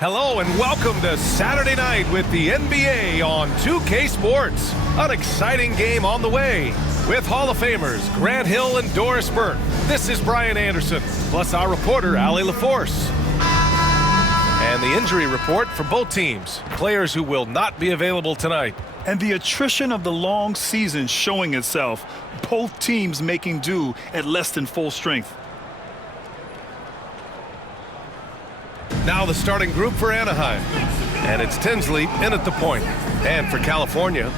Hello and welcome to Saturday night with the NBA on 2K Sports. An exciting game on the way with Hall of Famers Grant Hill and Doris Burke. This is Brian Anderson, plus our reporter Allie LaForce. And the injury report for both teams. Players who will not be available tonight. And the attrition of the long season showing itself. Both teams making do at less than full strength. Now the starting group for Anaheim. And it's Tinsley in at the point. And for California.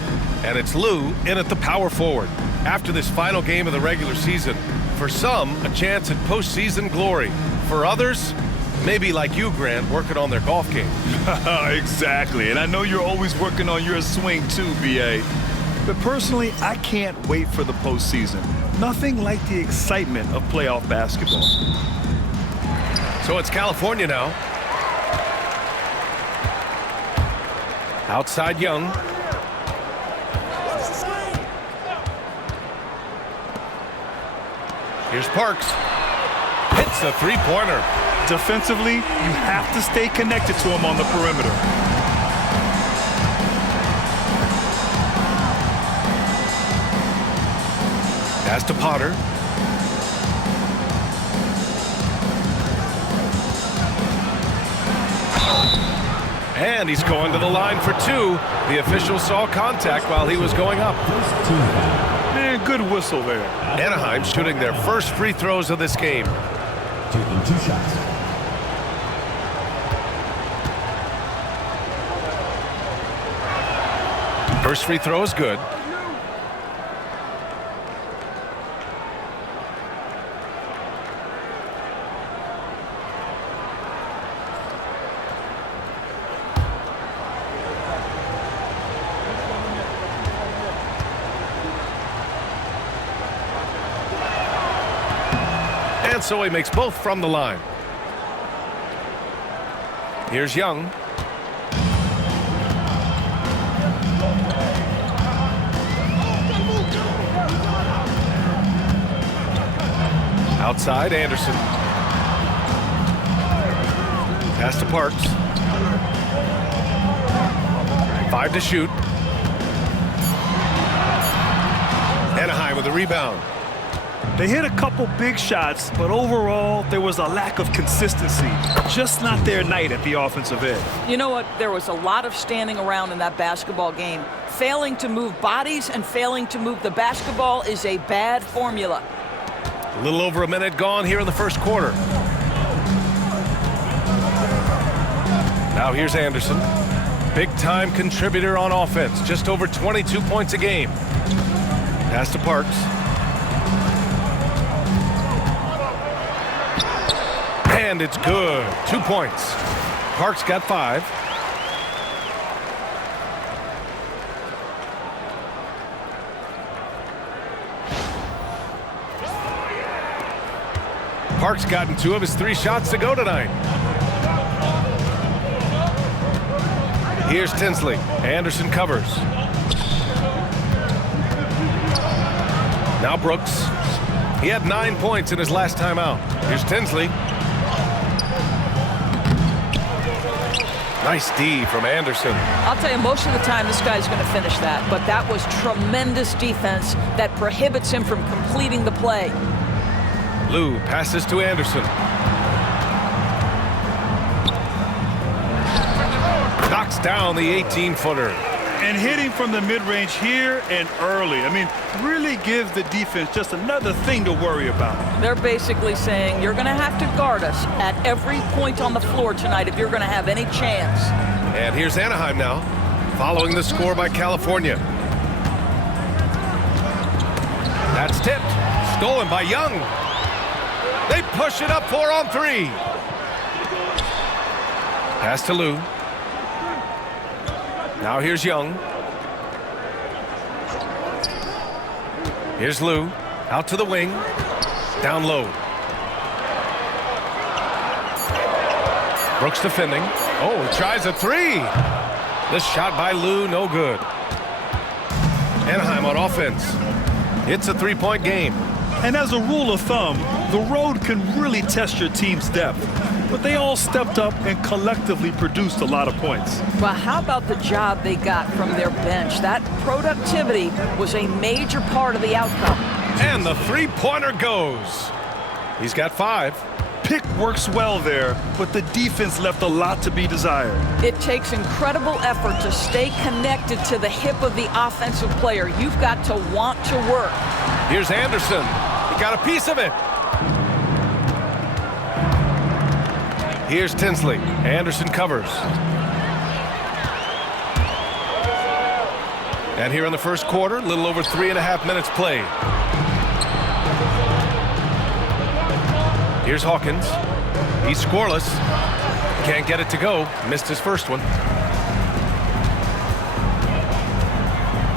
And it's Lou in at the power forward. After this final game of the regular season, for some, a chance at postseason glory. For others, maybe like you, Grant, working on their golf game. Exactly. And I know you're always working on your swing too, B.A. But personally, I can't wait for the postseason. Nothing like the excitement of playoff basketball. So it's California now. Outside Young. Here's Parks. Hits a three-pointer. Defensively, you have to stay connected to him on the perimeter. Pass to Potter. And he's going to the line for two. The official saw contact while he was going up. Man, good whistle there. Anaheim shooting their first free throws of this game. Taking 2 shots. First free throw is good. And so he makes both from the line. Here's Young. Outside, Anderson. Pass to Parks. 5 to shoot. Anaheim with a rebound. They hit a couple big shots, but overall, there was a lack of consistency. Just not their night at the offensive end. You know what? There was a lot of standing around in that basketball game. Failing to move bodies and failing to move the basketball is a bad formula. A little over a minute gone here in the first quarter. Now here's Anderson. Big-time contributor on offense. Just over 22 points a game. Pass to Parks. And it's good. 2 points. Parks got 5. Parks gotten 2 of his 3 shots to go tonight. Here's Tinsley. Anderson covers. Now Brooks. He had 9 points in his last time out. Here's Tinsley. Nice D from Anderson. I'll tell you, most of the time this guy's going to finish that, but that was tremendous defense that prohibits him from completing the play. Lou passes to Anderson. Knocks down the 18-footer. And hitting from the mid-range here and early. I mean, really gives the defense just another thing to worry about. They're basically saying you're going to have to guard us at every point on the floor tonight if you're going to have any chance. And here's Anaheim now, following the score by California. That's tipped. Stolen by Young. They push it up 4 on 3. Pass to Lou. Now here's Young. Here's Lou. Out to the wing. Down low. Brooks defending. Oh, he tries a 3. This shot by Lou, no good. Anaheim on offense. It's a 3-point game. And as a rule of thumb, the road can really test your team's depth. but they all stepped up and collectively produced a lot of points. Well, how about the job they got from their bench? That productivity was a major part of the outcome. And the three-pointer goes. He's got 5. Pick works well there, but the defense left a lot to be desired. It takes incredible effort to stay connected to the hip of the offensive player. You've got to want to work. Here's Anderson. He got a piece of it. Here's Tinsley. Anderson covers. And here in the first quarter, a little over 3.5 minutes played. Here's Hawkins. He's scoreless. Can't get it to go. Missed his first one.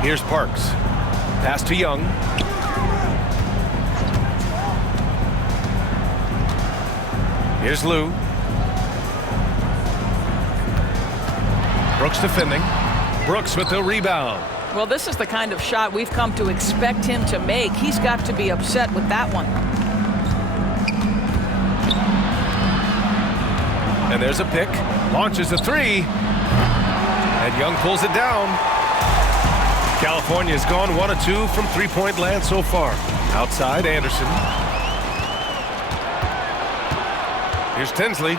Here's Parks. Pass to Young. Here's Lou. Brooks defending. Brooks with the rebound. Well, this is the kind of shot we've come to expect him to make. He's got to be upset with that one. And there's a pick. Launches a 3. And Young pulls it down. California's gone 1 of 2 from three-point land so far. Outside, Anderson. Here's Tinsley.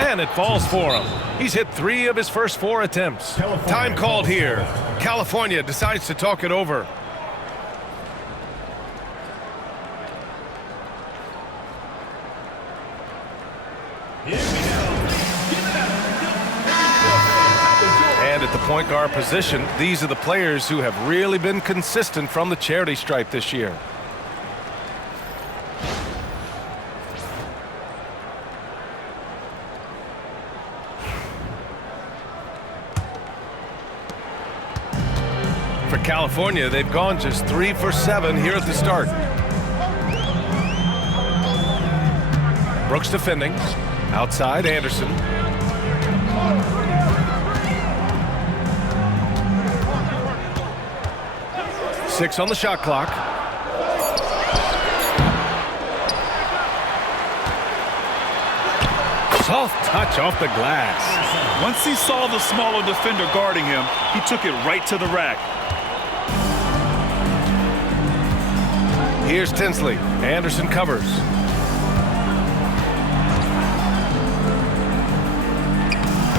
And it falls for him. He's hit 3 of his first 4 attempts. Time called here. California decides to talk it over. And at the point guard position, these are the players who have really been consistent from the charity stripe this year. For California, they've gone just 3 for 7 here at the start. Brooks defending. Outside, Anderson. Six on the shot clock. Soft touch off the glass. Once he saw the smaller defender guarding him, he took it right to the rack. Here's Tinsley. Anderson covers.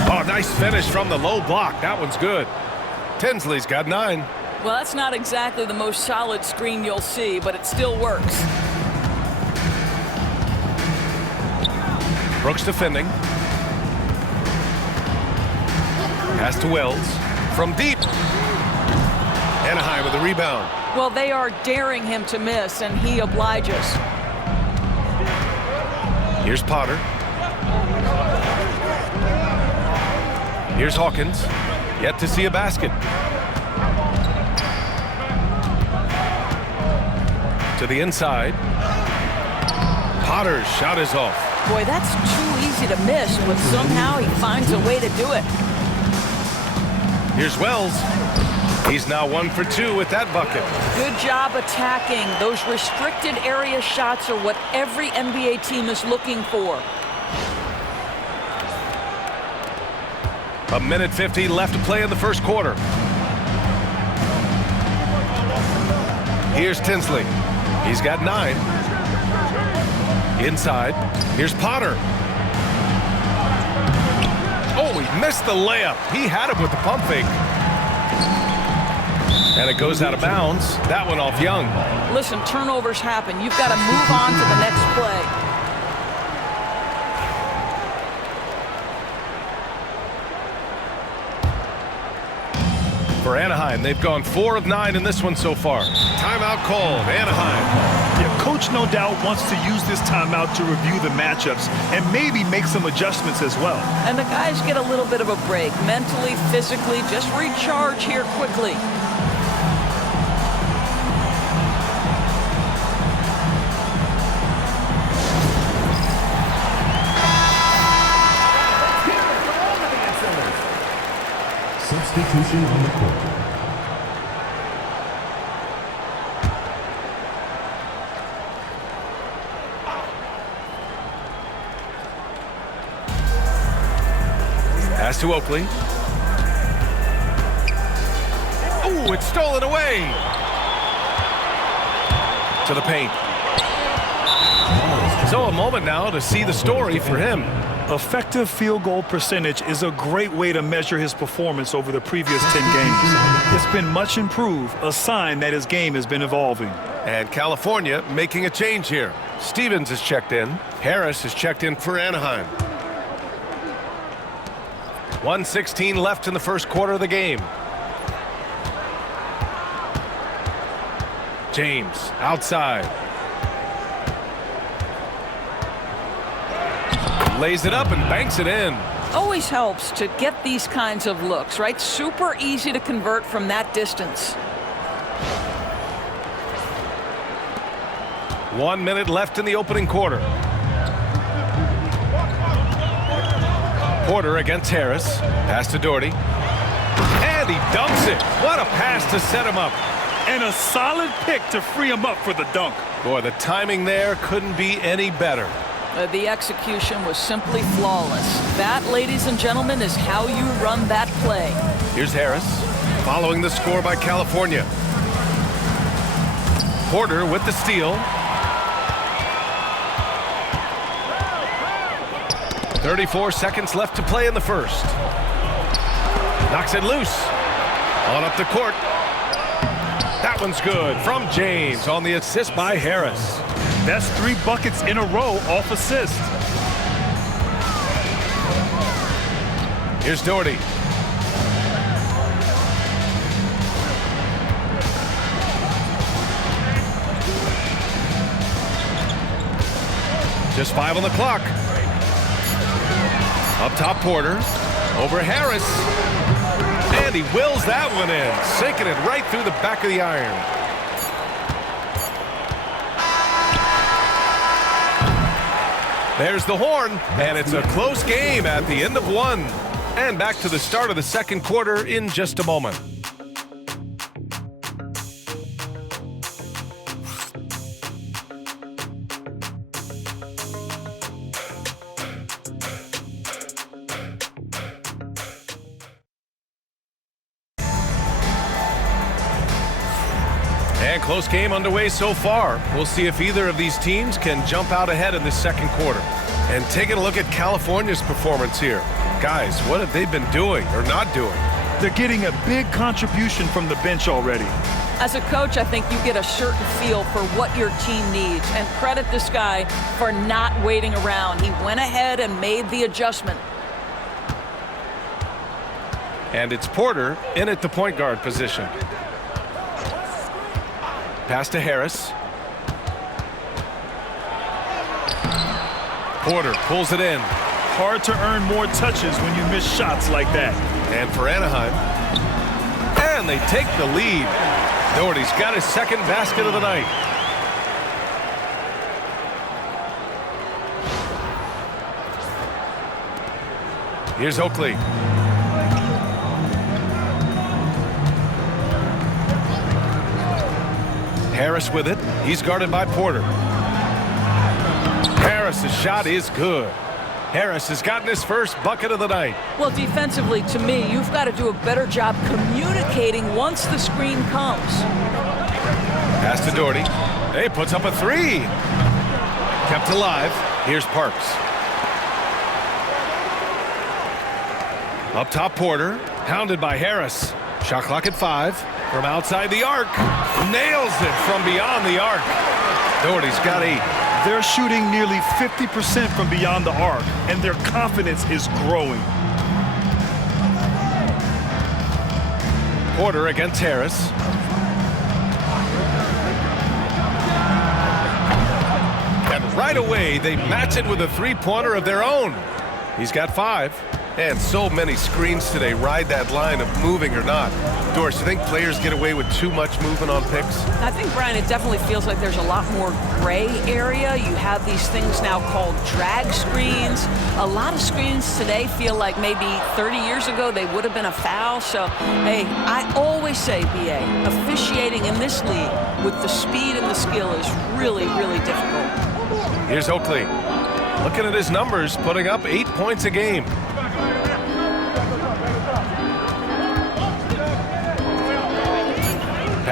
Oh, nice finish from the low block. That one's good. Tinsley's got 9. Well, that's not exactly the most solid screen you'll see, but it still works. Brooks defending. Pass to Wells. From deep. Anaheim with the rebound. Well, they are daring him to miss, and he obliges. Here's Potter. Here's Hawkins. Yet to see a basket. To the inside. Potter's shot is off. Boy, that's too easy to miss, but somehow he finds a way to do it. Here's Wells. He's now 1 for 2 with that bucket. Good job attacking. Those restricted area shots are what every NBA team is looking for. 1:50 left to play in the first quarter. Here's Tinsley. He's got 9. Inside. Here's Potter. Oh, he missed the layup. He had it with the pump fake. And it goes out of bounds. That one off Young. Listen, turnovers happen. You've got to move on to the next play. For Anaheim, they've gone 4 of 9 in this one so far. Timeout called. Anaheim. Yeah, coach no doubt wants to use this timeout to review the matchups and maybe make some adjustments as well. And the guys get a little bit of a break. Mentally, physically, just recharge here quickly. Substitution on the court. Pass to Oakley. Ooh, it's stolen away. To the paint. So a moment now to see the story for him. Effective field goal percentage is a great way to measure his performance over the previous 10 games. It's been much improved, a sign that his game has been evolving. And California making a change here. Stevens is checked in. Harris is checked in for Anaheim. 1:16 left in the first quarter of the game. James outside. Lays it up and banks it in. Always helps to get these kinds of looks, right? Super easy to convert from that distance. 1 minute left in the opening quarter. Porter against Harris. Pass to Doherty. And he dunks it. What a pass to set him up. And a solid pick to free him up for the dunk. Boy, the timing there couldn't be any better. The execution was simply flawless. That, ladies and gentlemen, is how you run that play. Here's Harris, following the score by California. Porter with the steal. 34 seconds left to play in the first. Knocks it loose. On up the court. That one's good from James on the assist by Harris. That's 3 buckets in a row off assist. Here's Doherty. Just 5 on the clock. Up top, Porter. Over Harris. And he wills that one in, sinking it right through the back of the iron. There's the horn, and it's a close game at the end of one. And back to the start of the second quarter in just a moment. And close game underway so far. We'll see if either of these teams can jump out ahead in this second quarter. And taking a look at California's performance here. Guys, what have they been doing or not doing? They're getting a big contribution from the bench already. As a coach, I think you get a certain feel for what your team needs. And credit this guy for not waiting around. He went ahead and made the adjustment. And it's Porter in at the point guard position. Pass to Harris. Porter pulls it in. Hard to earn more touches when you miss shots like that. And for Anaheim. And they take the lead. Doherty's got his second basket of the night. Here's Oakley. Harris with it. He's guarded by Porter. Harris's shot is good. Harris has gotten his first bucket of the night. Well, defensively, to me, you've got to do a better job communicating once the screen comes. Pass to Doherty. He puts up a three. Kept alive. Here's Parks. Up top, Porter. Hounded by Harris. Shot clock at 5. From outside the arc. Nails it from beyond the arc. Doherty's got 8. They're shooting nearly 50% from beyond the arc, and their confidence is growing. Porter against Harris. And right away, they match it with a three-pointer of their own. He's got 5. And so many screens today ride that line of moving or not. Doris, you think players get away with too much movement on picks? I think, Brian, it definitely feels like there's a lot more gray area. You have these things now called drag screens. A lot of screens today feel like maybe 30 years ago they would have been a foul. So, hey, I always say, BA, officiating in this league with the speed and the skill is really, really difficult. Here's Oakley. Looking at his numbers, putting up 8 points a game.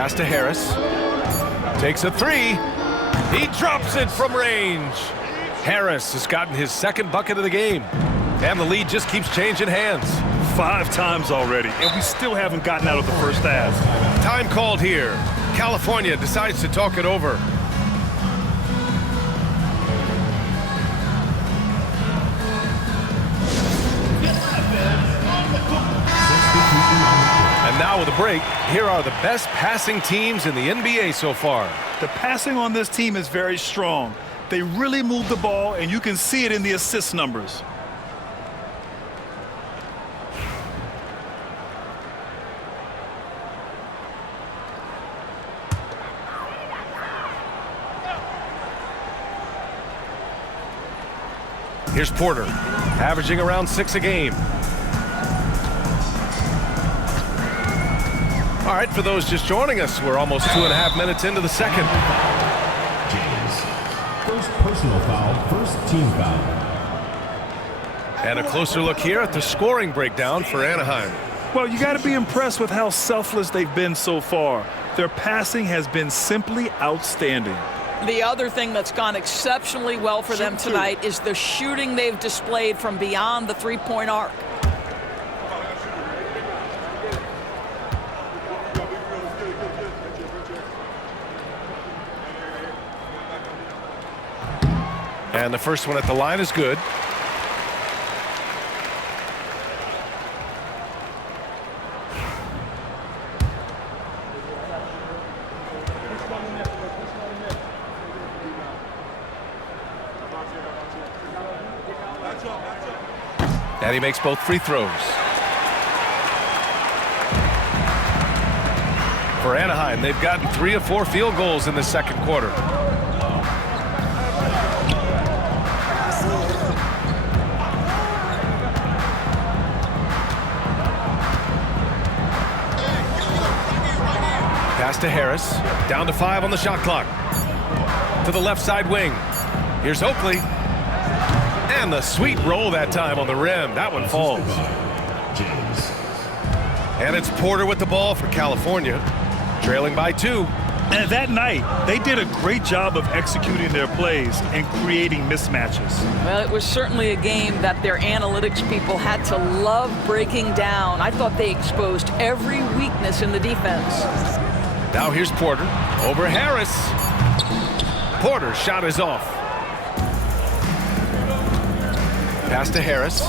Pass to Harris. Takes a three. He drops it from range. Harris has gotten his second bucket of the game. And the lead just keeps changing hands. 5 times already, and we still haven't gotten out of the first half. Time called here. California decides to talk it over. And now with a break, here are the best passing teams in the NBA so far. The passing on this team is very strong. They really move the ball, and you can see it in the assist numbers. Here's Porter, averaging around 6 a game. All right, for those just joining us, we're almost 2.5 minutes into the second. James. First personal foul, first team foul. And a closer look here at the scoring breakdown for Anaheim. Well, you got to be impressed with how selfless they've been so far. Their passing has been simply outstanding. The other thing that's gone exceptionally well for them tonight is the shooting they've displayed from beyond the three-point arc. And the first one at the line is good. And he makes both free throws. For Anaheim, they've gotten 3 of 4 field goals in the second quarter. Pass to Harris. Down to 5 on the shot clock. To the left side wing. Here's Oakley. And the sweet roll that time on the rim. That one falls. James. And it's Porter with the ball for California. Trailing by 2. And that night, they did a great job of executing their plays and creating mismatches. Well, it was certainly a game that their analytics people had to love breaking down. I thought they exposed every weakness in the defense. Now here's Porter. Over Harris. Porter's shot is off. Pass to Harris.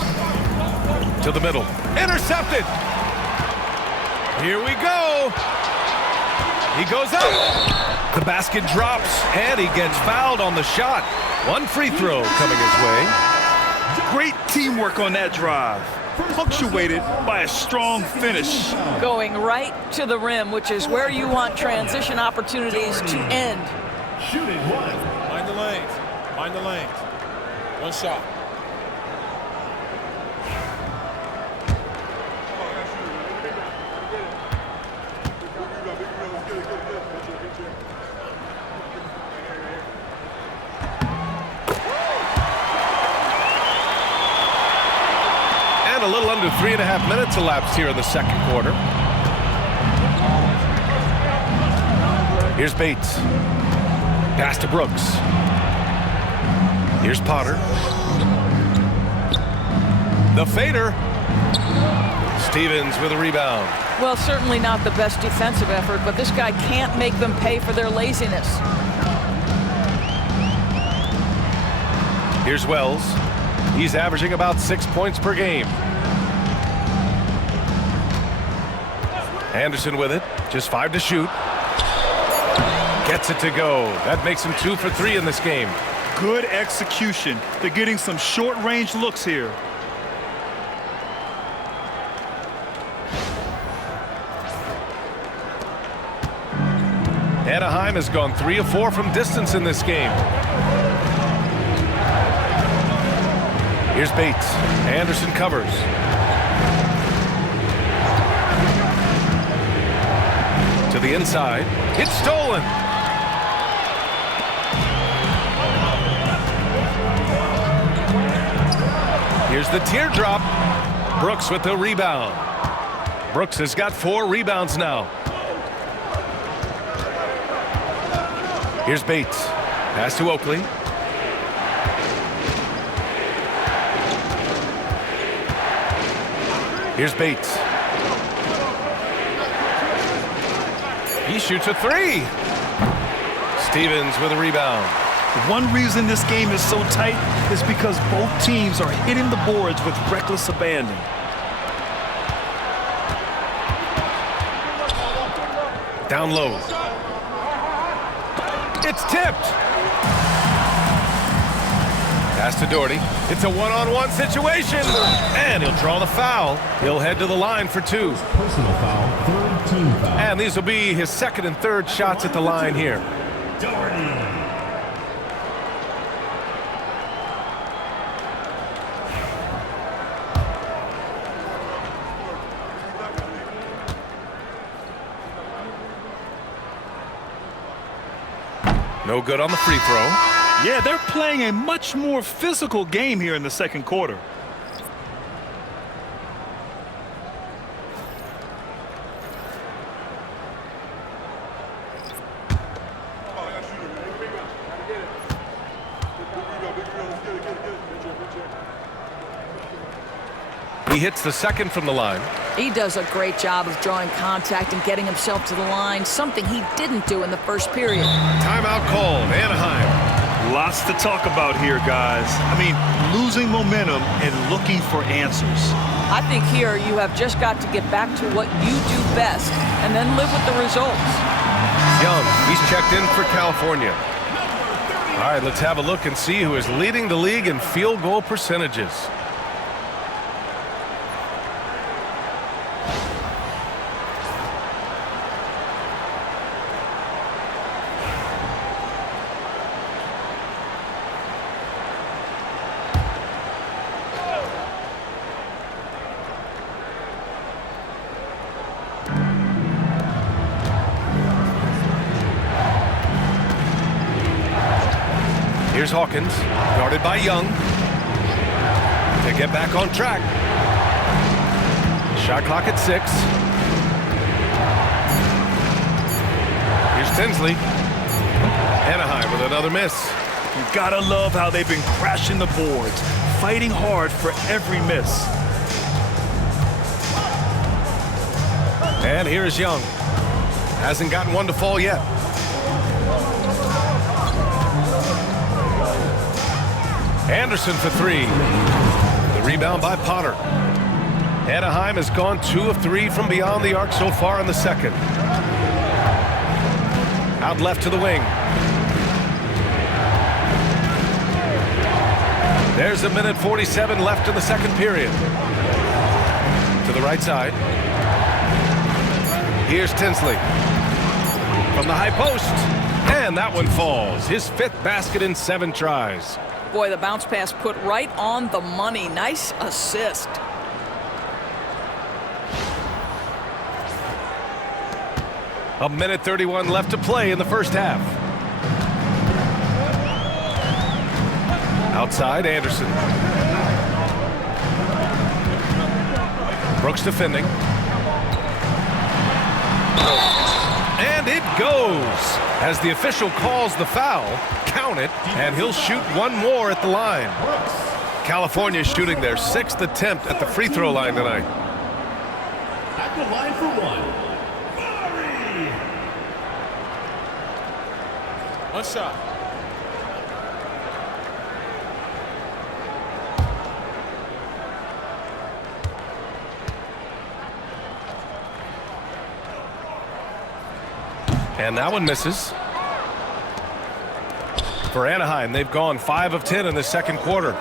To the middle. Intercepted. Here we go. He goes up. The basket drops, and he gets fouled on the shot. One free throw coming his way. Great teamwork on that drive, punctuated by a strong finish. Going right to the rim, which is where you want transition opportunities to end. Shooting 1. Mind the lanes. Mind the lanes. One shot. A little under 3.5 minutes elapsed here in the second quarter. Here's Bates. Pass to Brooks. Here's Potter. The fader. Stevens with a rebound. Well, certainly not the best defensive effort, but this guy can't make them pay for their laziness. Here's Wells. He's averaging about 6 points per game. Anderson with it. Just 5 to shoot. Gets it to go. That makes him 2 for 3 in this game. Good execution. They're getting some short-range looks here. Anaheim has gone 3 of 4 from distance in this game. Here's Bates. Anderson covers. To the inside. It's stolen. Here's the teardrop. Brooks with the rebound. Brooks has got 4 rebounds now. Here's Bates. Pass to Oakley. Here's Bates. He shoots a three. Stevens with a rebound. One reason this game is so tight is because both teams are hitting the boards with reckless abandon. Down low. It's tipped. Pass to Doherty. It's a one-on-one situation. And he'll draw the foul. He'll head to the line for two. Personal foul, third team foul. And these will be his second and third shots at the line here. No good on the free throw. Yeah, they're playing a much more physical game here in the second quarter. He hits the second from the line. He does a great job of drawing contact and getting himself to the line, something he didn't do in the first period. Timeout called, Anaheim. Lots to talk about here, guys. I mean, losing momentum and looking for answers. I think here you have just got to get back to what you do best and then live with the results. Young, he's checked in for California. All right, let's have a look and see who is leading the league in field goal percentages. Here's Hawkins, guarded by Young. They get back on track. Shot clock at 6. Here's Tinsley. Anaheim with another miss. You gotta love how they've been crashing the boards, fighting hard for every miss. And here's Young. Hasn't gotten one to fall yet. Anderson for 3. The rebound by Potter. Anaheim has gone 2 of 3 from beyond the arc so far in the second. Out left to the wing. There's a minute 47 left in the second period. To the right side. Here's Tinsley. From the high post. And that one falls. His 5th basket in 7 tries. Boy, the bounce pass put right on the money. Nice assist. A minute 31 left to play in the first half. Outside, Anderson. Brooks defending. And it goes. As the official calls the foul, count it, and he'll shoot one more at the line. California shooting their 6th attempt at the free throw line tonight. At the line for one. One shot. And that one misses. For Anaheim, they've gone 5 of 10 in the second quarter.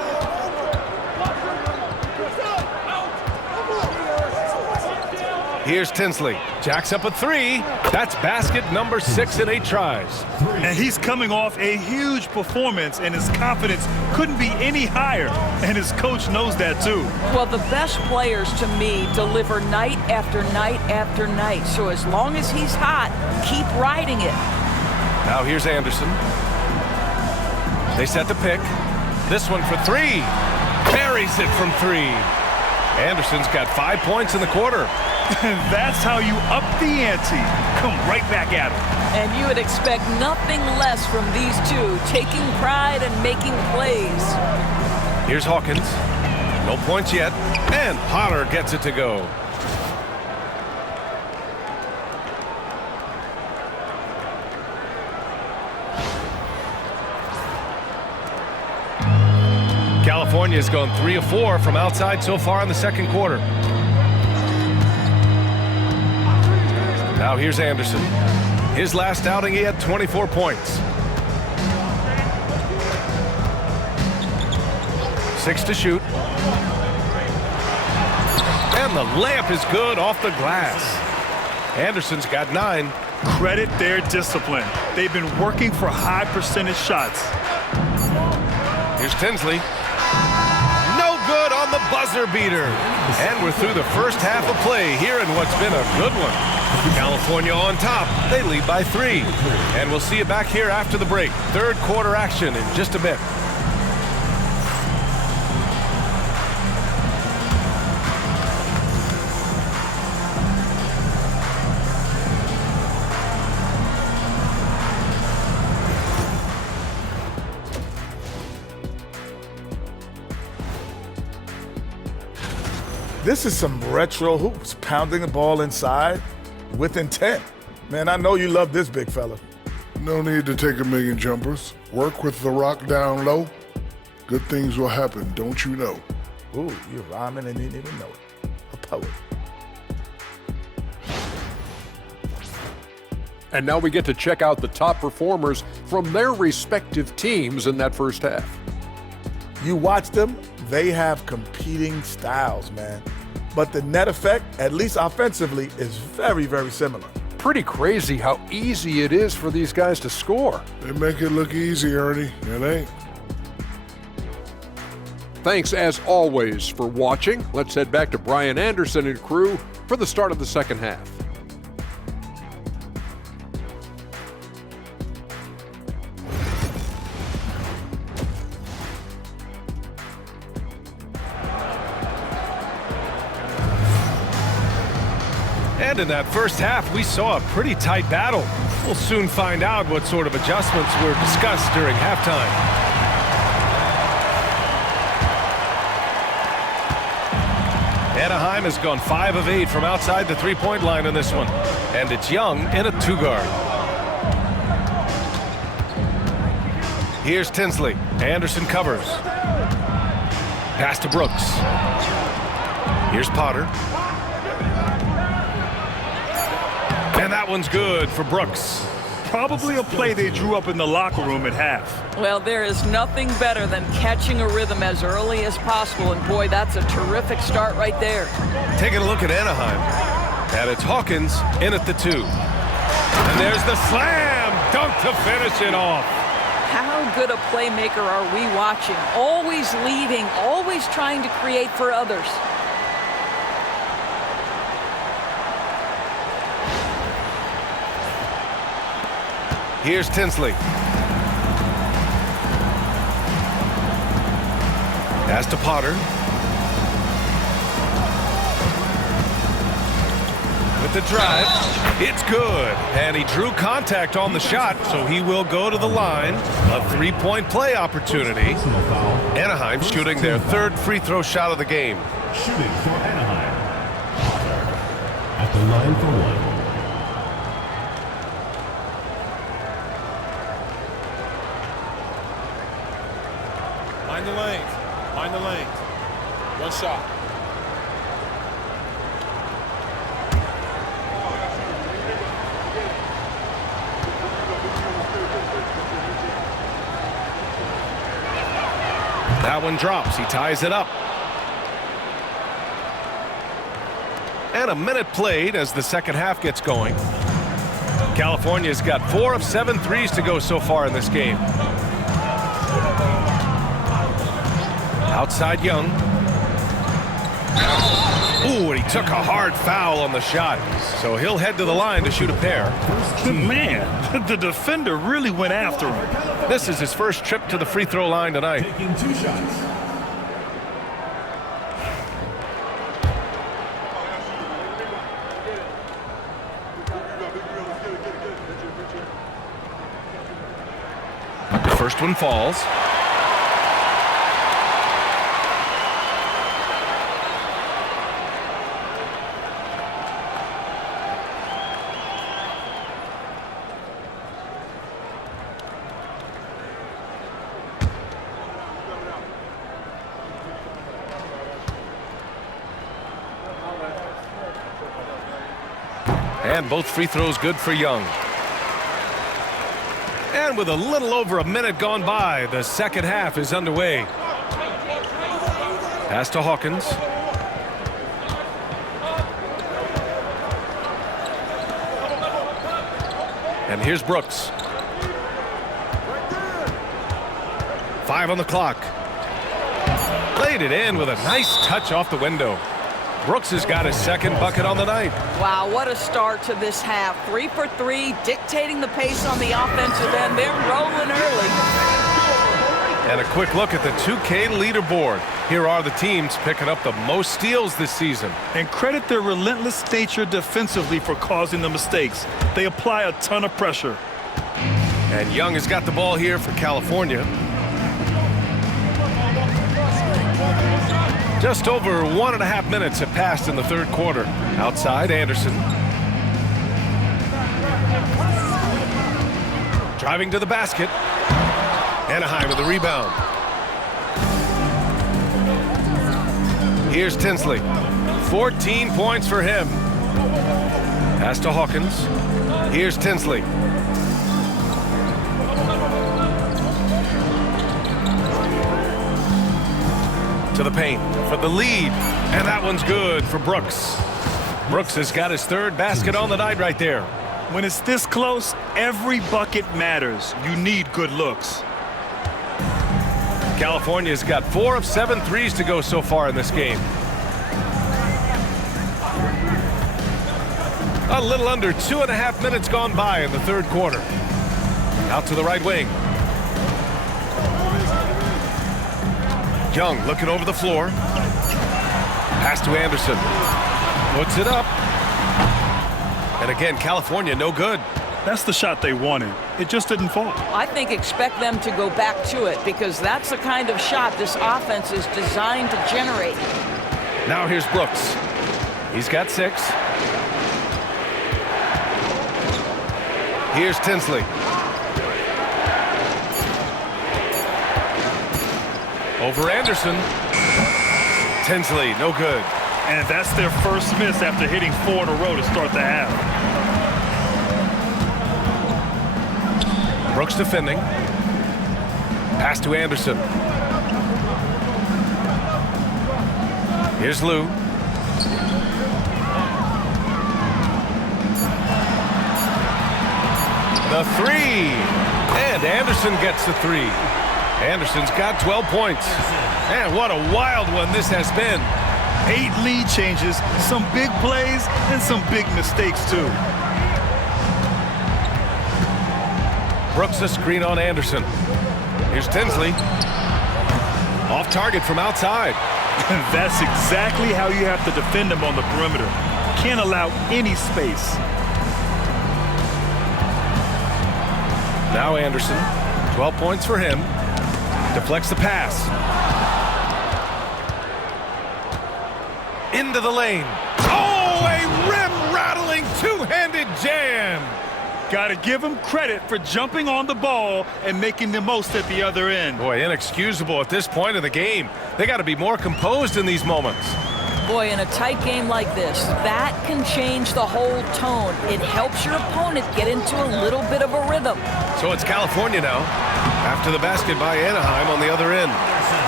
Here's Tinsley. Jacks up a 3. That's basket number 6 in 8 tries. And he's coming off a huge performance, and his confidence couldn't be any higher. And his coach knows that, too. Well, the best players, to me, deliver night after night after night. So as long as he's hot, keep riding it. Now here's Anderson. They set the pick. This one for 3. Buries it from 3. Anderson's got 5 points in the quarter. And that's how you up the ante. Come right back at him. And you would expect nothing less from these two, taking pride and making plays. Here's Hawkins. No points yet. And Potter gets it to go. California's gone 3 of 4 from outside so far in the second quarter. Now here's Anderson. His last outing, he had 24 points. 6 to shoot. And the layup is good off the glass. Anderson's got 9. Credit their discipline. They've been working for high percentage shots. Here's Tinsley. No good on the buzzer beater. And we're through the first half of play here in what's been a good one. California on top. They lead by 3. And we'll see you back here after the break. Third quarter action in just a bit. This is some retro hoops, pounding the ball inside with intent. Man, I know you love this big fella. No need to take a million jumpers. Work with the rock down low. Good things will happen, don't you know? Ooh, you're rhyming and you didn't even know it. A poet. And now we get to check out the top performers from their respective teams in that first half. You watch them, they have competing styles, man. But the net effect, at least offensively, is very, very similar. Pretty crazy how easy it is for these guys to score. They make it look easy, Ernie. It ain't. Thanks, as always, for watching. Let's head back to Brian Anderson and crew for the start of the second half. And in that first half, we saw a pretty tight battle. We'll soon find out what sort of adjustments were discussed during halftime. Anaheim has gone 5 of 8 from outside the three-point line in this one. And it's Young in a 2-guard. Here's Tinsley. Anderson covers. Pass to Brooks. Here's Potter. And that one's good for Brooks. Probably a play they drew up in the locker room at half. Well, there is nothing better than catching a rhythm as early as possible. And boy, that's a terrific start right there. Taking a look at Anaheim. And it's Hawkins in at the 2. And there's the slam dunk to finish it off. How good a playmaker are we watching? Always leading, always trying to create for others. Here's Tinsley. Pass to Potter. With the drive. It's good. And he drew contact on the shot, so he will go to the line. A three-point play opportunity. Anaheim shooting their third free throw shot of the game. Shooting for Anaheim. At the line for 1. Mind the lanes. Mind the lanes. One shot. That one drops. He ties it up. And a minute played as the second half gets going. California's got 4 of 7 threes to go so far in this game. Outside Young. Ooh, and he took a hard foul on the shot. So he'll head to the line to shoot a pair. Man, the defender really went after him. This is his first trip to the free throw line tonight. Taking 2 shots. First one falls. And both free throws good for Young. And with a little over a minute gone by, the second half is underway. Pass to Hawkins. And here's Brooks. 5 on the clock. Played it in with a nice touch off the window. Brooks has got his second bucket on the night. Wow, what a start to this half. 3 for 3, dictating the pace on the offensive end. They're rolling early. And a quick look at the 2K leaderboard. Here are the teams picking up the most steals this season. And credit their relentless nature defensively for causing the mistakes. They apply a ton of pressure. And Young has got the ball here for California. Just over 1.5 minutes have passed in the third quarter. Outside, Anderson. Driving to the basket. Anaheim with the rebound. Here's Tinsley. 14 points for him. Pass to Hawkins. Here's Tinsley. To the paint for the lead. And that one's good for Brooks. Brooks has got his third basket on the night right there. When it's this close, every bucket matters. You need good looks. California's got 4 of 7 threes to go so far in this game. A little under 2.5 minutes gone by in the third quarter. Out to the right wing. Young looking over the floor. Pass to Anderson. Puts it up. And again, California no good. That's the shot they wanted. It just didn't fall. I think expect them to go back to it because that's the kind of shot this offense is designed to generate. Now here's Brooks. He's got 6. Here's Tinsley. Over Anderson. Tinsley, no good. And that's their first miss after hitting 4 in a row to start the half. Brooks defending. Pass to Anderson. Here's Lou. The 3. And Anderson gets the 3. Anderson's got 12 points. And what a wild one this has been. 8 lead changes, some big plays, and some big mistakes, too. Brooks a screen on Anderson. Here's Tinsley. Off target from outside. That's exactly how you have to defend him on the perimeter. Can't allow any space. Now Anderson. 12 points for him. Deflects the pass. Into the lane. Oh, a rim-rattling two-handed jam. Got to give him credit for jumping on the ball and making the most at the other end. Boy, inexcusable at this point of the game. They got to be more composed in these moments. Boy, in a tight game like this, that can change the whole tone. It helps your opponent get into a little bit of a rhythm. So it's California now, after the basket by Anaheim on the other end.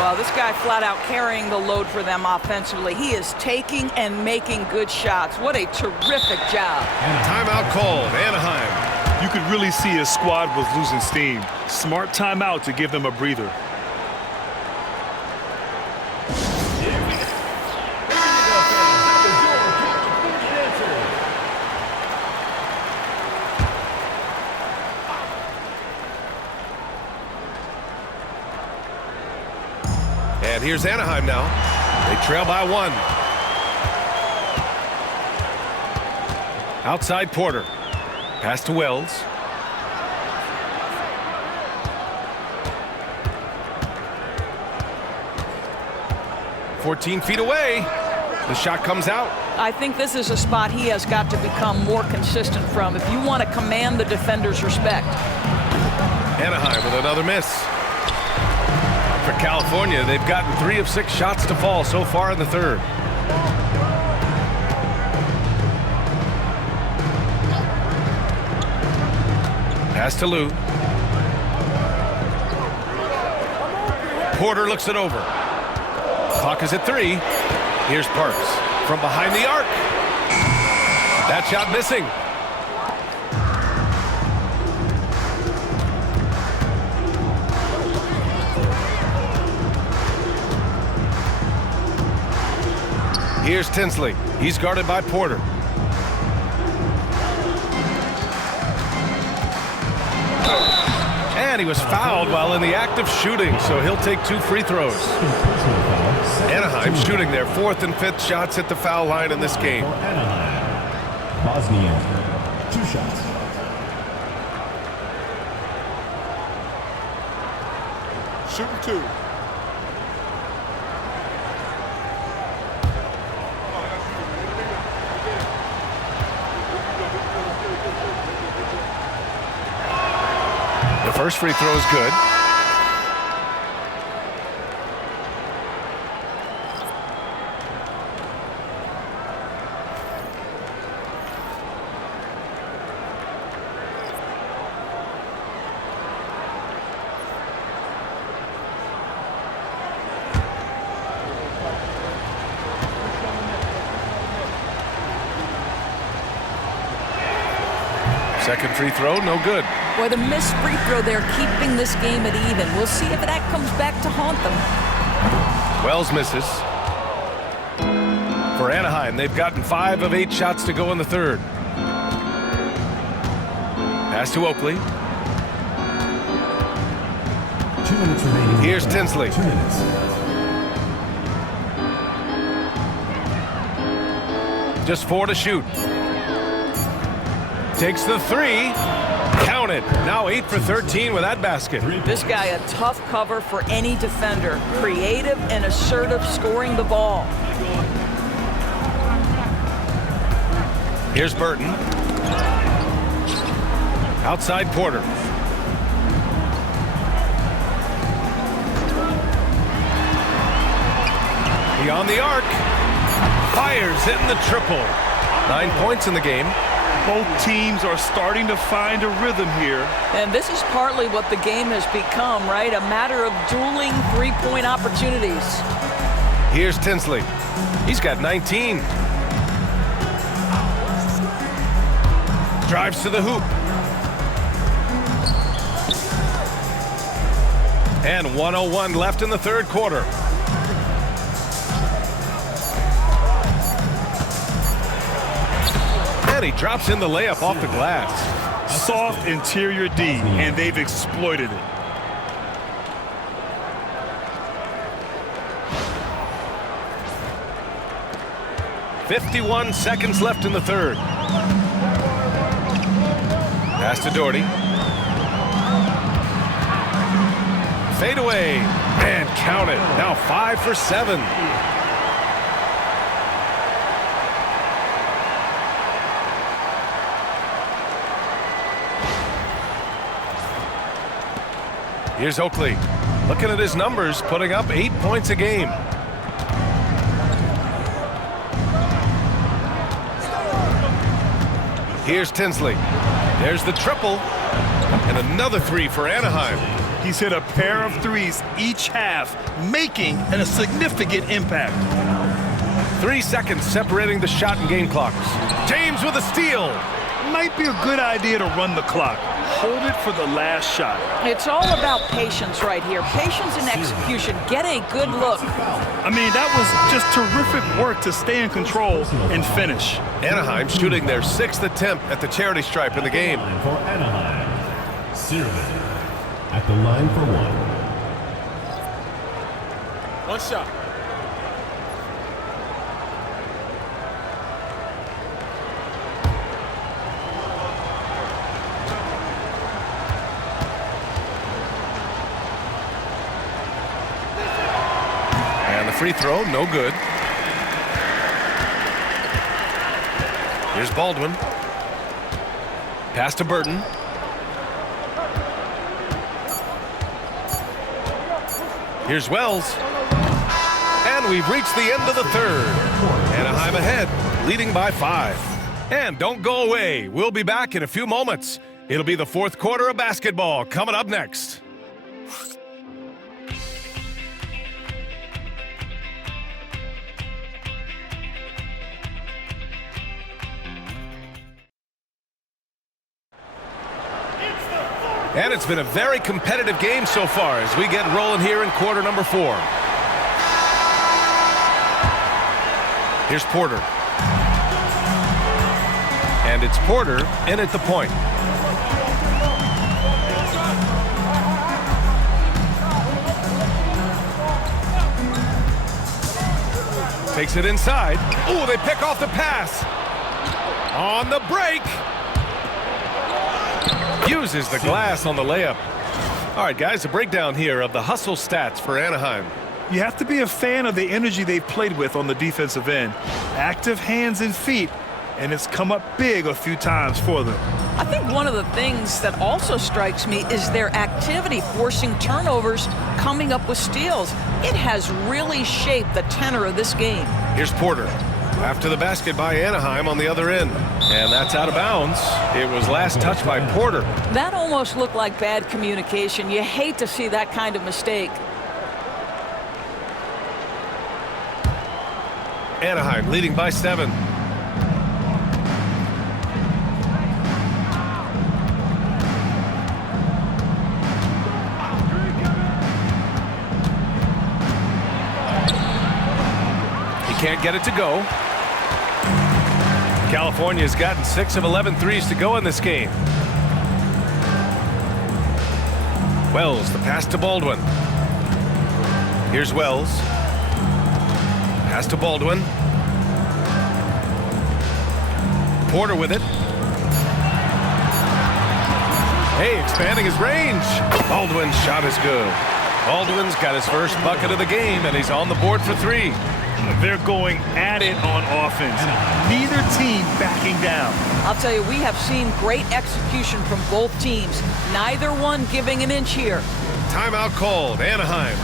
Well, this guy flat out carrying the load for them offensively. He is taking and making good shots. What a terrific job. Timeout called, Anaheim. You could really see his squad was losing steam. Smart timeout to give them a breather. And here's Anaheim now. They trail by 1. Outside Porter. Pass to Wells. 14 feet away. The shot comes out. I think this is a spot he has got to become more consistent from if you want to command the defender's respect. Anaheim with another miss. For California, they've gotten 3 of 6 shots to fall so far in the third. Pass to Lou. Porter looks it over. Clock is at 3. Here's Parks from behind the arc. That shot missing. Here's Tinsley. He's guarded by Porter. And he was fouled while in the act of shooting, so he'll take 2 free throws. Anaheim shooting their 4th and 5th shots at the foul line in this game. Bosnian, 2 shots. Shooting 2. The first free throw is good. Second free throw, no good. Boy, the missed free throw there keeping this game at even. We'll see if that comes back to haunt them. Wells misses. For Anaheim, they've gotten 5 of 8 shots to go in the third. Pass to Oakley. 2 minutes remaining. Here's Tinsley. 2 minutes. Just 4 to shoot. Takes the 3. Count it. Now 8 for 13 with that basket. This guy a tough cover for any defender. Creative and assertive scoring the ball. Here's Burton. Outside Porter. Beyond the arc. Fires, hitting the triple. 9 points in the game. Both teams are starting to find a rhythm here. And this is partly what the game has become, right? A matter of dueling three-point opportunities. Here's Tinsley. He's got 19. Drives to the hoop. And 1:01 left in the third quarter. And he drops in the layup off the glass. Soft interior D, and they've exploited it. .51 seconds left in the third. Pass to Doherty. Fade away. And count it. Now 5 for 7. Here's Oakley. Looking at his numbers, putting up 8 points a game. Here's Tinsley. There's the triple. And another 3 for Anaheim. He's hit a pair of threes each half, making a significant impact. 3 seconds separating the shot and game clocks. James with a steal. Might be a good idea to run the clock. Hold it for the last shot. It's all about patience right here. Patience and execution. Get a good look. I mean, that was just terrific work to stay in control and finish. Anaheim shooting their 6th attempt at the charity stripe in the game. For Anaheim, Sirman at the line for 1. One shot. free throw, no good. Here's Baldwin. Pass to Burton. Here's Wells. And we've reached the end of the third. Anaheim ahead, leading by 5. And don't go away. We'll be back in a few moments. It'll be the fourth quarter of basketball coming up next. And it's been a very competitive game so far as we get rolling here in quarter number 4. Here's Porter. And it's Porter in at the point. Takes it inside. Ooh, they pick off the pass. On the break. Uses the glass on the layup. All right, guys, a breakdown here of the hustle stats for Anaheim. You have to be a fan of the energy they've played with on the defensive end. Active hands and feet, and it's come up big a few times for them. I think one of the things that also strikes me is their activity, forcing turnovers, coming up with steals. It has really shaped the tenor of this game. Here's Porter. After the basket by Anaheim on the other end. And that's out of bounds. It was last touched by Porter. That almost looked like bad communication. You hate to see that kind of mistake. Anaheim leading by 7. He can't get it to go. California's gotten 6 of 11 threes to go in this game. Wells, the pass to Baldwin. Here's Wells. Pass to Baldwin. Porter with it. Hey, expanding his range. Baldwin's shot is good. Baldwin's got his first bucket of the game, and he's on the board for 3. They're going at it on offense. Neither team backing down. I'll tell you, we have seen great execution from both teams. Neither one giving an inch here. Timeout called, Anaheim.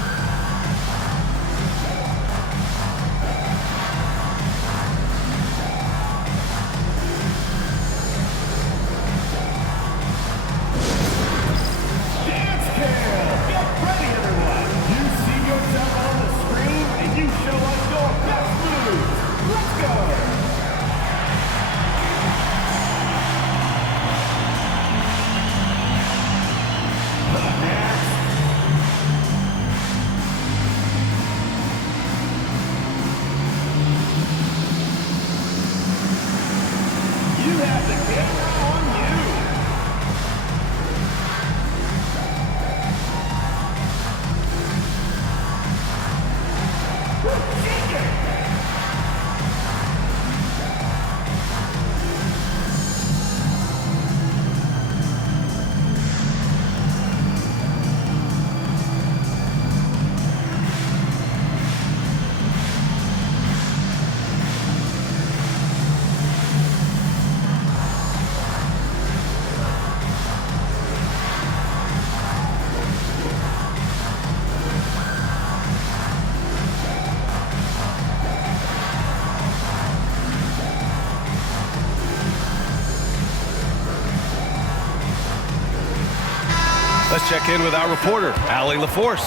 Let's check in with our reporter, Allie LaForce.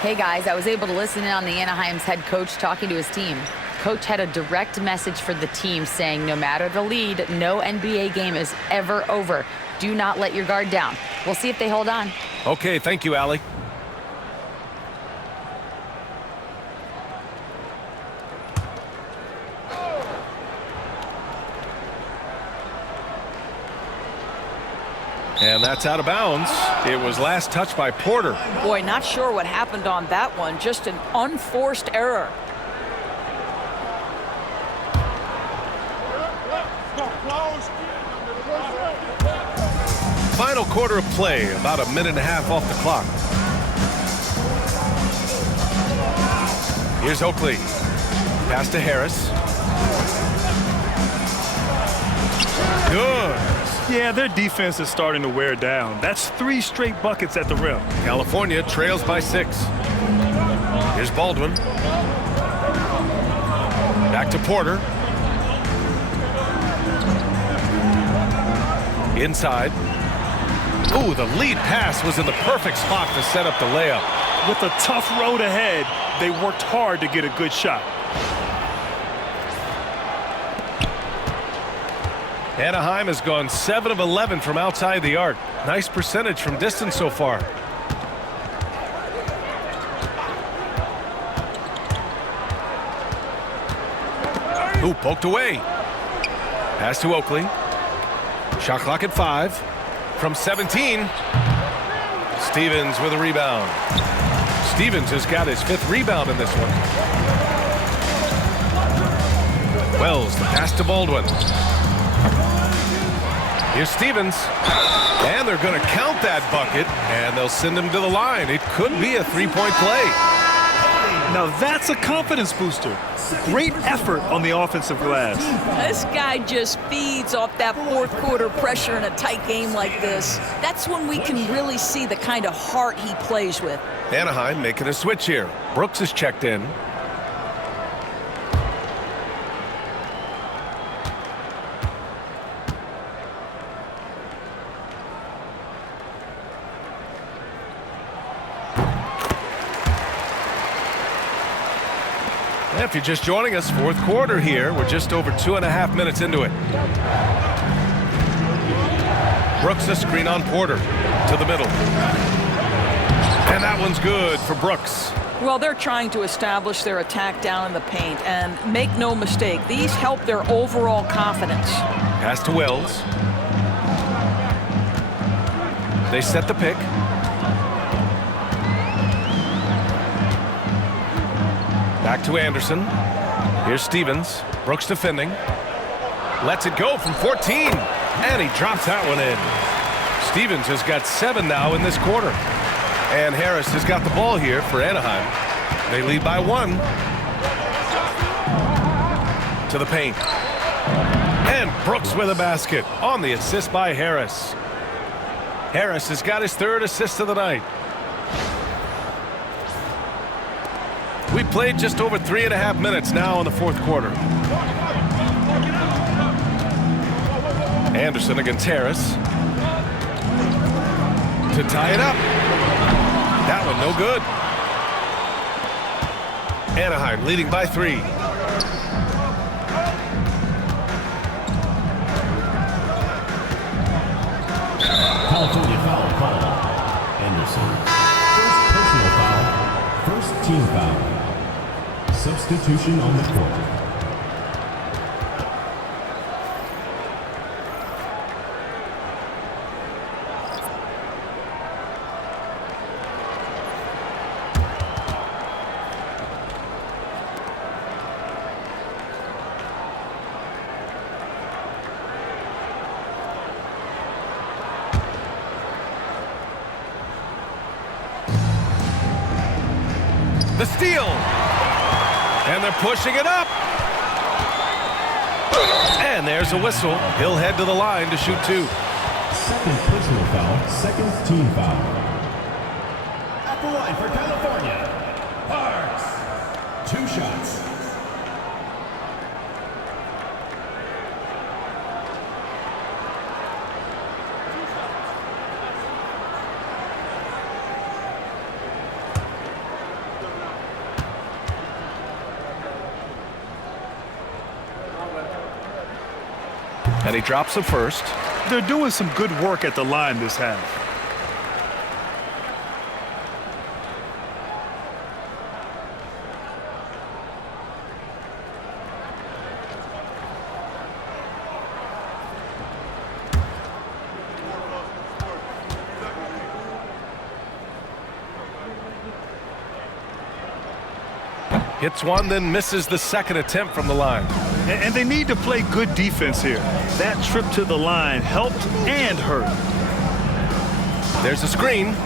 Hey guys, I was able to listen in on the Anaheim's head coach talking to his team. Coach had a direct message for the team saying no matter the lead, no NBA game is ever over. Do not let your guard down. We'll see if they hold on. Okay, thank you, Allie. And that's out of bounds. It was last touched by Porter. Boy, not sure what happened on that one. Just an unforced error. Final quarter of play, about a minute and a half off the clock. Here's Oakley. Pass to Harris. Good. Yeah, their defense is starting to wear down. That's 3 straight buckets at the rim. California trails by 6. Here's Baldwin. Back to Porter. Inside. Ooh, the lead pass was in the perfect spot to set up the layup. With a tough road ahead, they worked hard to get a good shot. Anaheim has gone 7 of 11 from outside the arc. Nice percentage from distance so far. Ooh, poked away. Pass to Oakley. Shot clock at 5. From 17. Stevens with a rebound. Stevens has got his 5th rebound in this one. Wells, the pass to Baldwin. Here's Stevens. And they're going to count that bucket, and they'll send him to the line. It could be a 3-point play. Now that's a confidence booster. Great effort on the offensive glass. This guy just feeds off that fourth quarter pressure in a tight game like this. That's when we can really see the kind of heart he plays with. Anaheim making a switch here. Brooks is checked in. If you're just joining us, 4th quarter here. We're just over 2.5 minutes into it. Brooks a screen on Porter to the middle. And that one's good for Brooks. Well, they're trying to establish their attack down in the paint, and make no mistake, these help their overall confidence. Pass to Wells. They set the pick. Back to Anderson. Here's Stevens. Brooks defending. Lets it go from 14. And he drops that one in. Stevens has got 7 now in this quarter. And Harris has got the ball here for Anaheim. They lead by 1. To the paint. And Brooks with a basket on the assist by Harris. Harris has got his 3rd assist of the night. We played just over 3.5 minutes now in the 4th quarter. Anderson against Harris. To tie it up. That one no good. Anaheim leading by 3. California foul called. Anderson. First personal foul. First team foul. Substitution on the court. The steal. And they're pushing it up. And there's a whistle. He'll head to the line to shoot 2. Second personal foul, second team foul. At the line for California, Parks. 2 shots. And he drops the first. They're doing some good work at the line this half. Hits one, then misses the second attempt from the line. And they need to play good defense here. That trip to the line helped and hurt. There's a screen.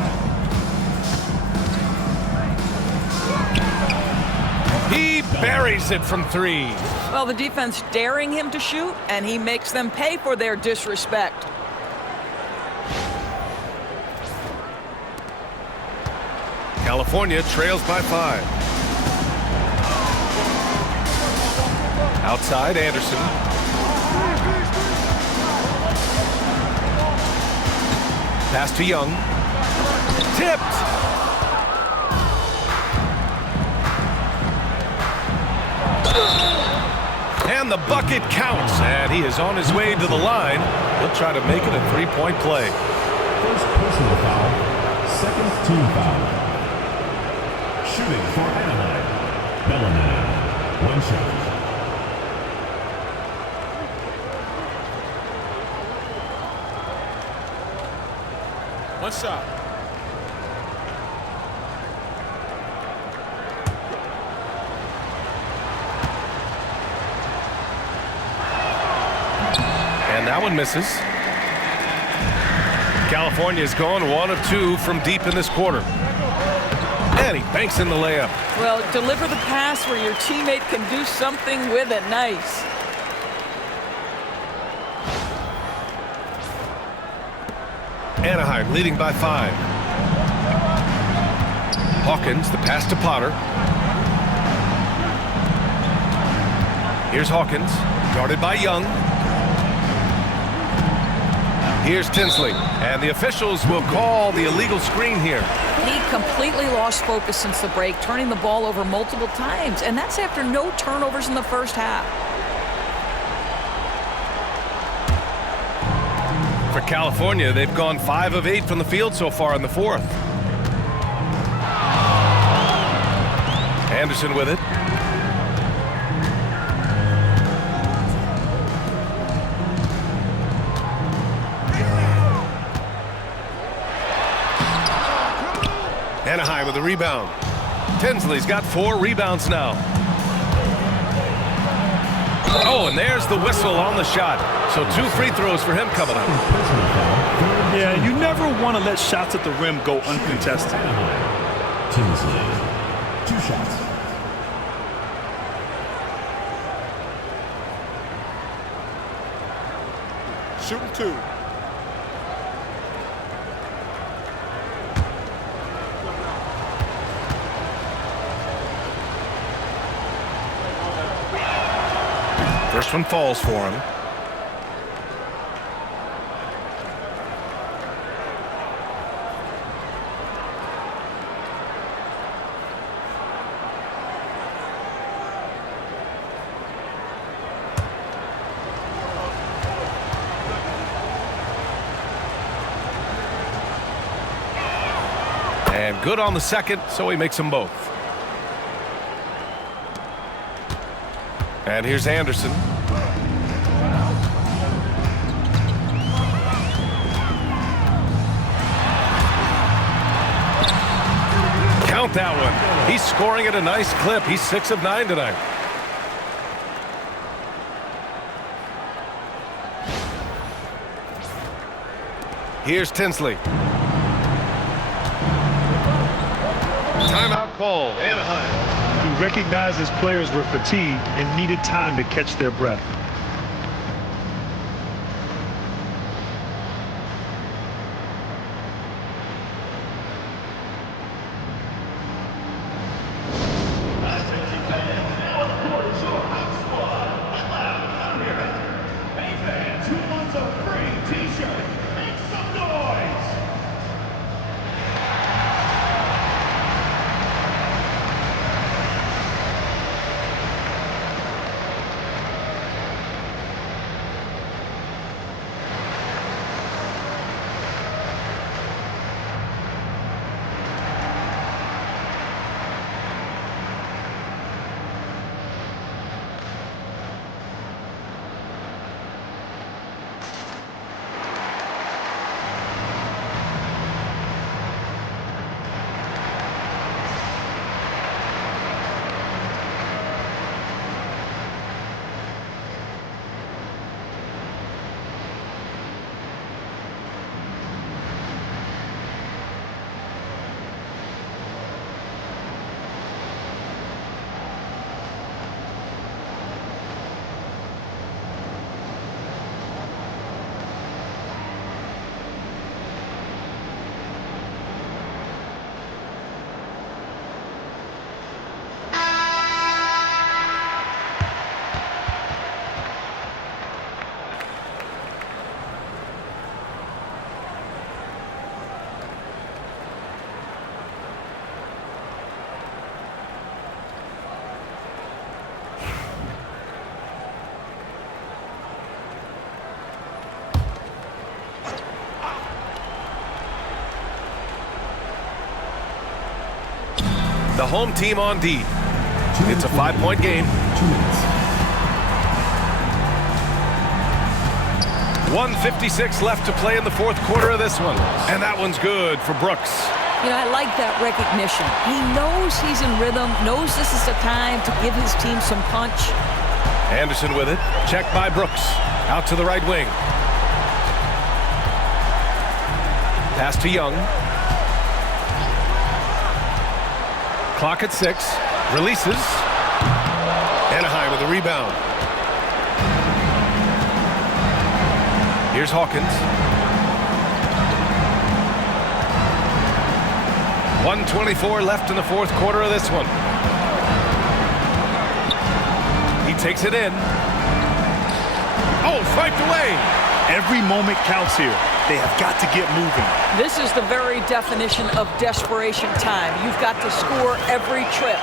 He buries it from 3. Well, the defense daring him to shoot, and he makes them pay for their disrespect. California trails by 5. Outside, Anderson. Pass to Young. Tipped. And the bucket counts, and he is on his way to the line. He'll try to make it a 3-point play. First personal foul, second team foul. Shooting for Anaheim, Bellingham, 1 shot. One shot. And that one misses. California's gone 1 of 2 from deep in this quarter. And he banks in the layup. Well, deliver the pass where your teammate can do something with it. Nice. Anaheim leading by 5. Hawkins, the pass to Potter. Here's Hawkins, guarded by Young. Here's Tinsley, and the officials will call the illegal screen here. He completely lost focus since the break, turning the ball over multiple times, and that's after no turnovers in the first half. For California, they've gone 5 of 8 from the field so far in the 4th. Anderson with it. Anaheim with the rebound. Tinsley's got 4 rebounds now. Oh, and there's the whistle on the shot. So 2 free throws for him coming up. Yeah, you never want to let shots at the rim go uncontested. Tinsley, 2 shots. Shooting 2. First one falls for him. And good on the second, so he makes them both. And here's Anderson. Count that one. He's scoring at a nice clip. He's 6 of 9 tonight. Here's Tinsley. Timeout call. Anaheim. He recognized his players were fatigued and needed time to catch their breath. The home team on D. It's a 5-point game. 2 minutes. 1:56 left to play in the fourth quarter of this one. And that one's good for Brooks. You know, I like that recognition. He knows he's in rhythm, knows this is the time to give his team some punch. Anderson with it. Checked by Brooks. Out to the right wing. Pass to Young. Clock at 6. Releases. Anaheim with the rebound. Here's Hawkins. 1:24 left in the fourth quarter of this one. He takes it in. Oh, swiped away. Every moment counts here. They have got to get moving. This is the very definition of desperation time. You've got to score every trip.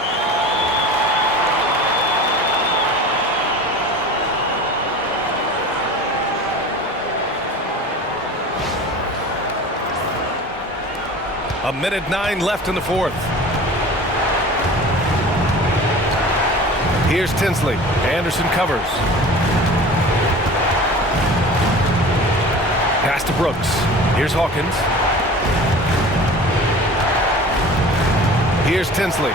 A minute 9 left in the fourth. Here's Tinsley. Anderson covers. Pass to Brooks. Here's Hawkins. Here's Tinsley.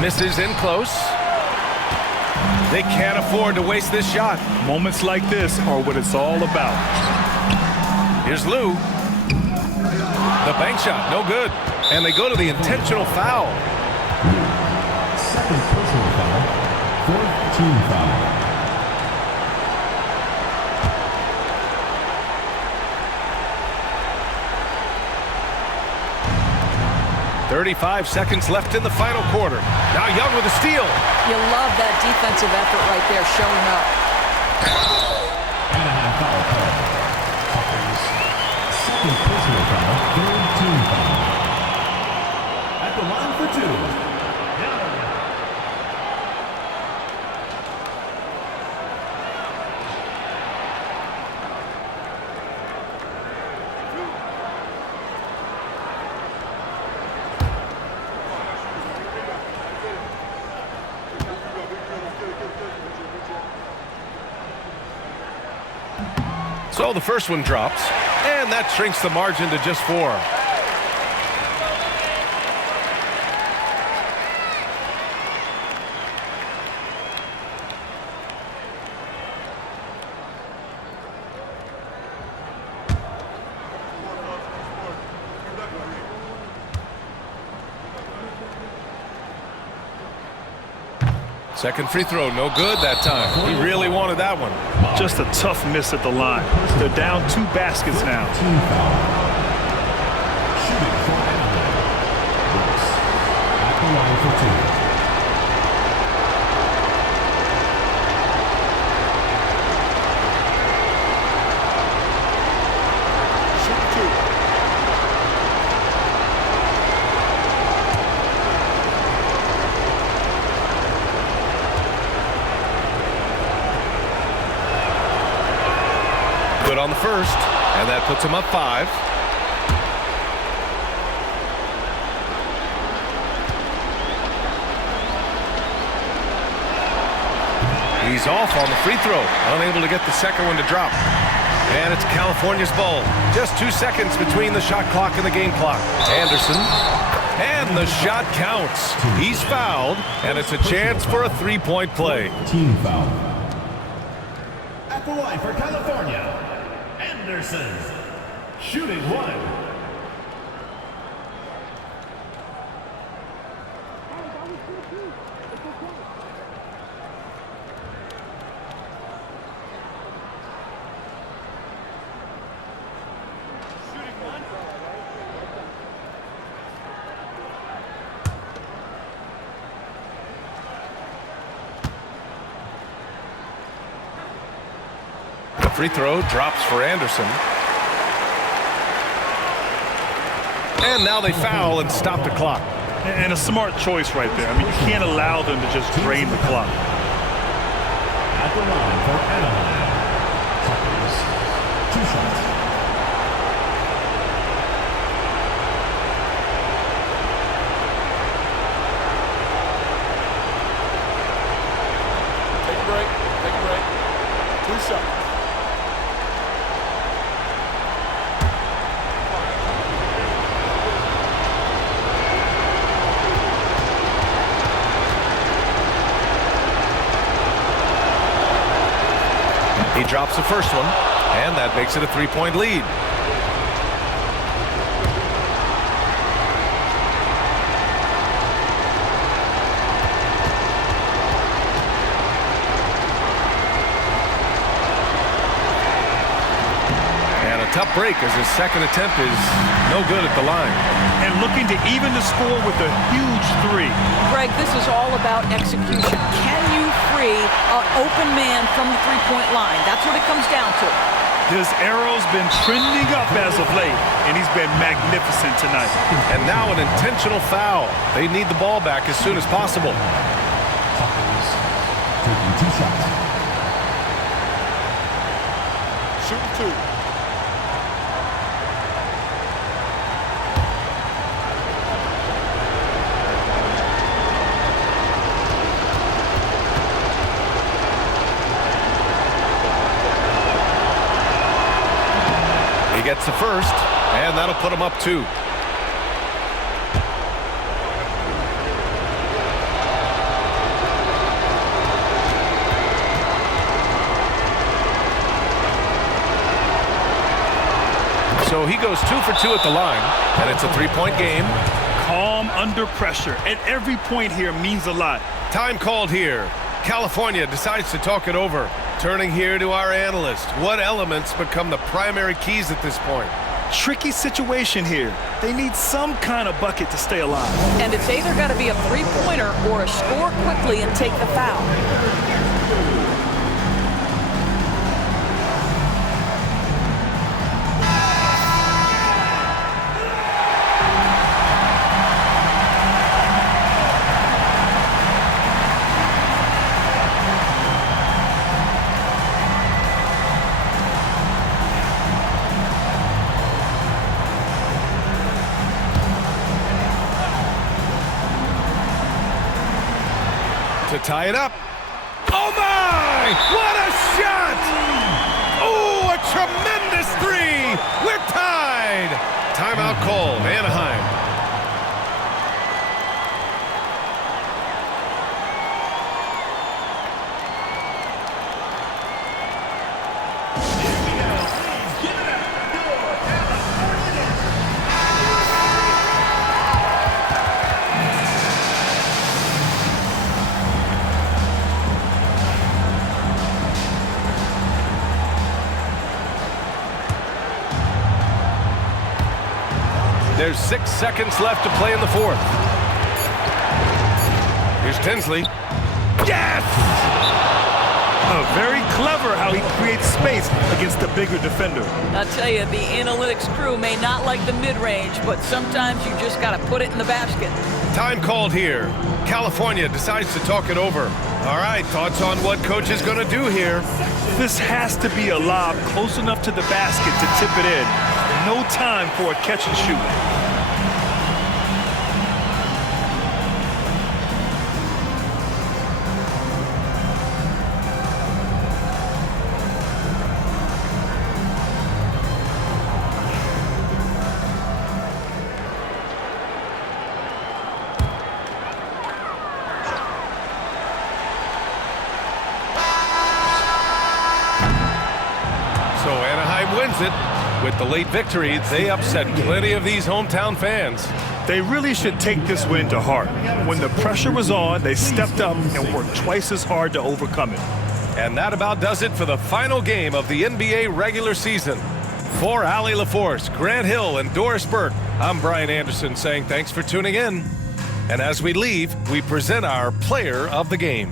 Misses in close. They can't afford to waste this shot. Moments like this are what it's all about. Here's Lou. The bank shot, no good. And they go to the intentional foul. Second personal foul. Fourth team foul. .35 seconds left in the final quarter. Now Young with a steal. You love that defensive effort right there showing up. Anaheim foul call. Tucker's second personal foul. Third team foul. At the line for 2. Young. So the first one drops, and that shrinks the margin to just 4. Second free throw, no good that time. He really wanted that one. Just a tough miss at the line. They're down 2 baskets now. Team foul. Shooting for Anaheim. Brooks. At the line for 2. Good on the first, and that puts him up 5. He's off on the free throw, unable to get the second one to drop. And it's California's ball. Just 2 seconds between the shot clock and the game clock. Anderson, and the shot counts. He's fouled, and it's a chance for a 3-point play. Team foul. At the line for California. Anderson, shooting 1. The free throw drops for Anderson. And now they foul and stop the clock. And a smart choice right there. I mean, you can't allow them to just drain the clock. At the line for Anaheim. Tuckers, 2 shots. 2 shots. He drops the first one, and that makes it a 3-point lead. And a tough break as his second attempt is no good at the line. And looking to even the score with a huge 3. Greg, this is all about execution. Can you free an open man from the three-point line? That's what it comes down to. His arrow's been trending up as of late, and he's been magnificent tonight. And now an intentional foul. They need the ball back as soon as possible. Hawkins taking 2 shots. Shooting 2. He gets the first, and that'll put him up 2. So he goes 2 for 2 at the line, and it's a 3-point game. Calm under pressure, and every point here means a lot. Time called here. California decides to talk it over. Turning here to our analyst. What elements become the primary keys at this point? Tricky situation here. They need some kind of bucket to stay alive. And it's either got to be a three-pointer or a score quickly and take the foul. To tie it up. Oh my! What a shot! Oh, a tremendous 3! We're tied! Timeout called, Anaheim. There's 6 seconds left to play in the 4th. Here's Tinsley. Yes! Very clever how he creates space against the bigger defender. I'll tell you, the analytics crew may not like the mid-range, but sometimes you just got to put it in the basket. Time called here. California decides to talk it over. All right, thoughts on what coach is going to do here? This has to be a lob close enough to the basket to tip it in. No time for a catch and shoot. So Anaheim wins it. With the late victory, they upset plenty of these hometown fans. They really should take this win to heart. When the pressure was on, they stepped up and worked twice as hard to overcome it. And that about does it for the final game of the NBA regular season. For Allie LaForce, Grant Hill, and Doris Burke, I'm Brian Anderson saying thanks for tuning in. And as we leave, we present our player of the game.